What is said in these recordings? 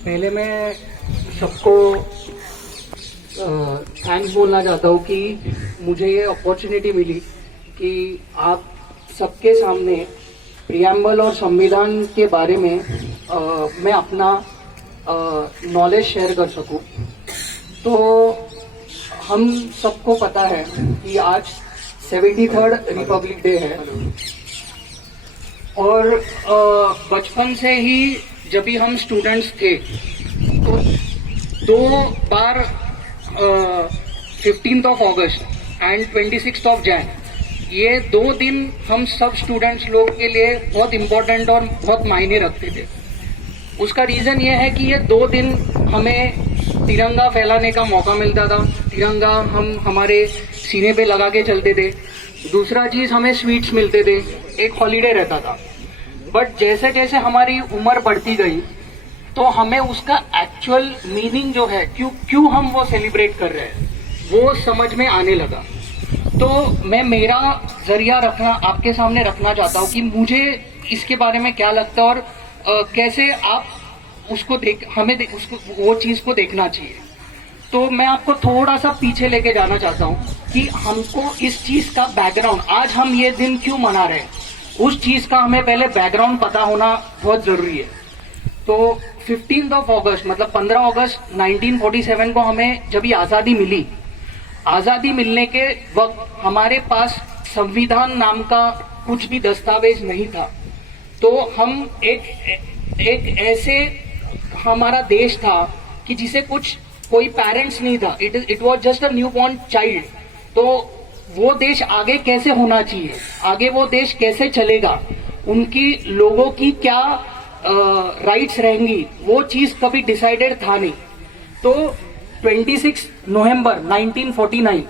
पहले मैं सबको थैंक्स बोलना चाहता हूँ कि मुझे ये अपॉर्चुनिटी मिली कि आप सबके सामने प्रियम्बल और संविधान के बारे में मैं अपना नॉलेज शेयर कर सकूं। तो हम सबको पता है कि आज 73rd रिपब्लिक डे है और बचपन से ही जब भी हम स्टूडेंट्स थे तो दो बार 15th of August and 26th of Jain, ये 2 दिन हम सब स्टूडेंट्स लोग के लिए बहुत इम्पोर्टेंट और बहुत मायने रखते थे। उसका रीज़न ये है कि ये 2 दिन हमें तिरंगा फैलाने का मौका मिलता था। तिरंगा हम हमारे सीने पे लगा के चलते थे। दूसरा चीज़, हमें स्वीट्स मिलते थे, एक हॉलीडे रहता था। बट जैसे जैसे हमारी उम्र बढ़ती गई तो हमें उसका एक्चुअल मीनिंग जो है, क्यों हम वो सेलिब्रेट कर रहे हैं, वो समझ में आने लगा। तो मैं मेरा जरिया आपके सामने रखना चाहता हूँ कि मुझे इसके बारे में क्या लगता है और कैसे आप उसको उसको वो चीज़ को देखना चाहिए। तो मैं आपको थोड़ा सा पीछे लेके जाना चाहता हूँ कि हमको इस चीज़ का बैकग्राउंड, आज हम ये दिन क्यों मना रहे हैं, उस चीज़ का हमें पहले बैकग्राउंड पता होना बहुत ज़रूरी है। तो 15th ऑफ अगस्त मतलब 15 अगस्त 1947 को हमें जब ये आज़ादी मिली, आज़ादी मिलने के वक्त हमारे पास संविधान नाम का कुछ भी दस्तावेज नहीं था। तो हम एक ऐसे, हमारा देश था कि जिसे कोई पेरेंट्स नहीं था, it was just a new born child. तो वो देश आगे कैसे होना चाहिए, आगे वो देश कैसे चलेगा, उनकी लोगों की क्या राइट्स रहेंगी, वो चीज कभी डिसाइडेड था नहीं। तो 26 नवंबर 1949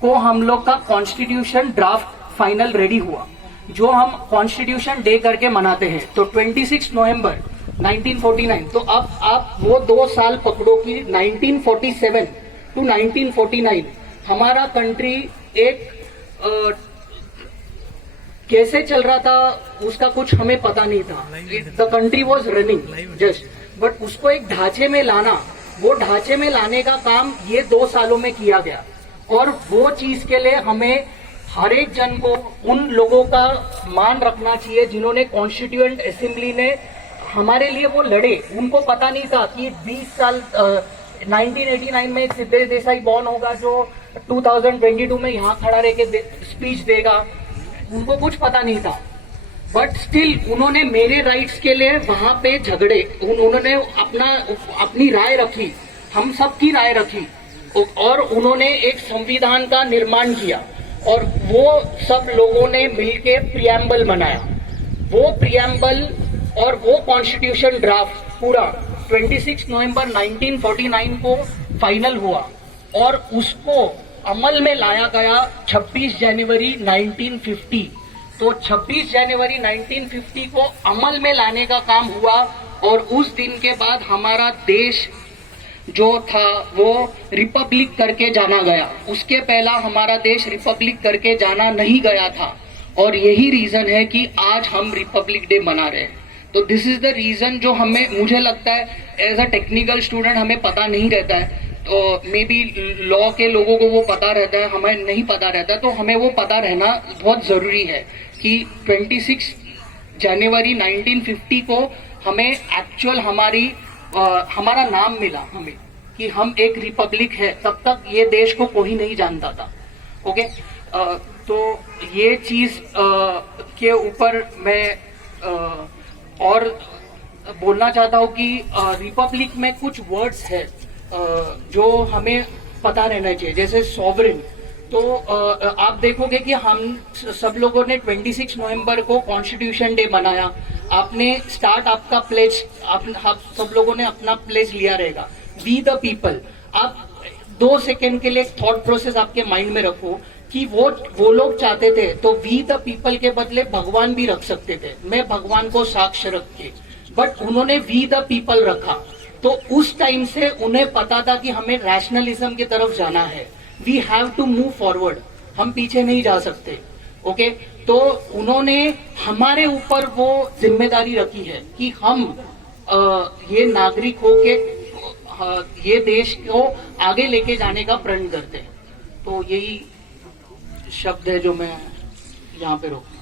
को हम लोग का कॉन्स्टिट्यूशन ड्राफ्ट फाइनल रेडी हुआ, जो हम कॉन्स्टिट्यूशन डे करके मनाते हैं। तो 26 नवंबर 1949, तो अब आप वो 2 साल पकड़ो कि 1947 टू 1949 हमारा कंट्री एक कैसे चल रहा था उसका कुछ हमें पता नहीं था। The country was running just, but उसको एक ढांचे में लाना, वो ढांचे में लाने का काम ये 2 सालों में किया गया। और वो चीज के लिए हमें हर एक जन को उन लोगों का मान रखना चाहिए जिन्होंने कॉन्स्टिट्यूएंट असेंबली ने हमारे लिए वो लड़े। उनको पता नहीं था कि 20 साल 1989 में एक सिद्धेश देसाई बॉर्न होगा जो 2022 में यहाँ खड़ा रह के स्पीच देगा, उनको कुछ पता नहीं था। बट स्टिल उन्होंने मेरे राइट्स के लिए वहां पे झगड़े, उन्होंने अपनी राय रखी, हम सबकी राय रखी और उन्होंने एक संविधान का निर्माण किया और वो सब लोगों ने मिलके प्रियम्बल बनाया। वो प्रियम्बल और वो कॉन्स्टिट्यूशन ड्राफ्ट पूरा 26 नवंबर 1949 को फाइनल हुआ और उसको अमल में लाया गया 26 जनवरी 1950। तो 26 जनवरी 1950 को अमल में लाने का काम हुआ और उस दिन के बाद हमारा देश जो था वो रिपब्लिक करके जाना गया। उसके पहला हमारा देश रिपब्लिक करके जाना नहीं गया था और यही रीजन है कि आज हम रिपब्लिक डे मना रहे हैं। तो दिस इज द रीजन जो मुझे लगता है एज अ टेक्निकल स्टूडेंट हमें पता नहीं रहता है। तो मे बी लॉ के लोगों को वो पता रहता है, हमें नहीं पता रहता, तो हमें वो पता रहना बहुत जरूरी है कि 26 जनवरी 1950 को हमें एक्चुअल हमारा नाम मिला, हमें कि हम एक रिपब्लिक है। तब तक ये देश को कोई नहीं जानता था। ओके, तो ये चीज के ऊपर मैं और बोलना चाहता हूँ कि रिपब्लिक में कुछ वर्ड्स है जो हमें पता रहना चाहिए, जैसे सॉवरेन। तो आप देखोगे कि हम सब लोगों ने 26 नवंबर को कॉन्स्टिट्यूशन डे मनाया। आपने आपका प्लेज, आप सब लोगों ने अपना प्लेज लिया रहेगा, वी द पीपल। आप 2 सेकेंड के लिए थॉट प्रोसेस आपके माइंड में रखो कि वो लोग चाहते थे तो वी द पीपल के बदले भगवान भी रख सकते थे, मैं भगवान को साक्ष्य रख के, बट उन्होंने वी द पीपल रखा। तो उस टाइम से उन्हें पता था कि हमें रैशनलिज्म की तरफ जाना है, we have to move forward, हम पीछे नहीं जा सकते। ओके, तो उन्होंने हमारे ऊपर वो जिम्मेदारी रखी है कि हम ये नागरिक हो के ये देश को आगे लेके जाने का प्रण करते हैं। तो यही शब्द है जो मैं यहाँ पे रोकूं।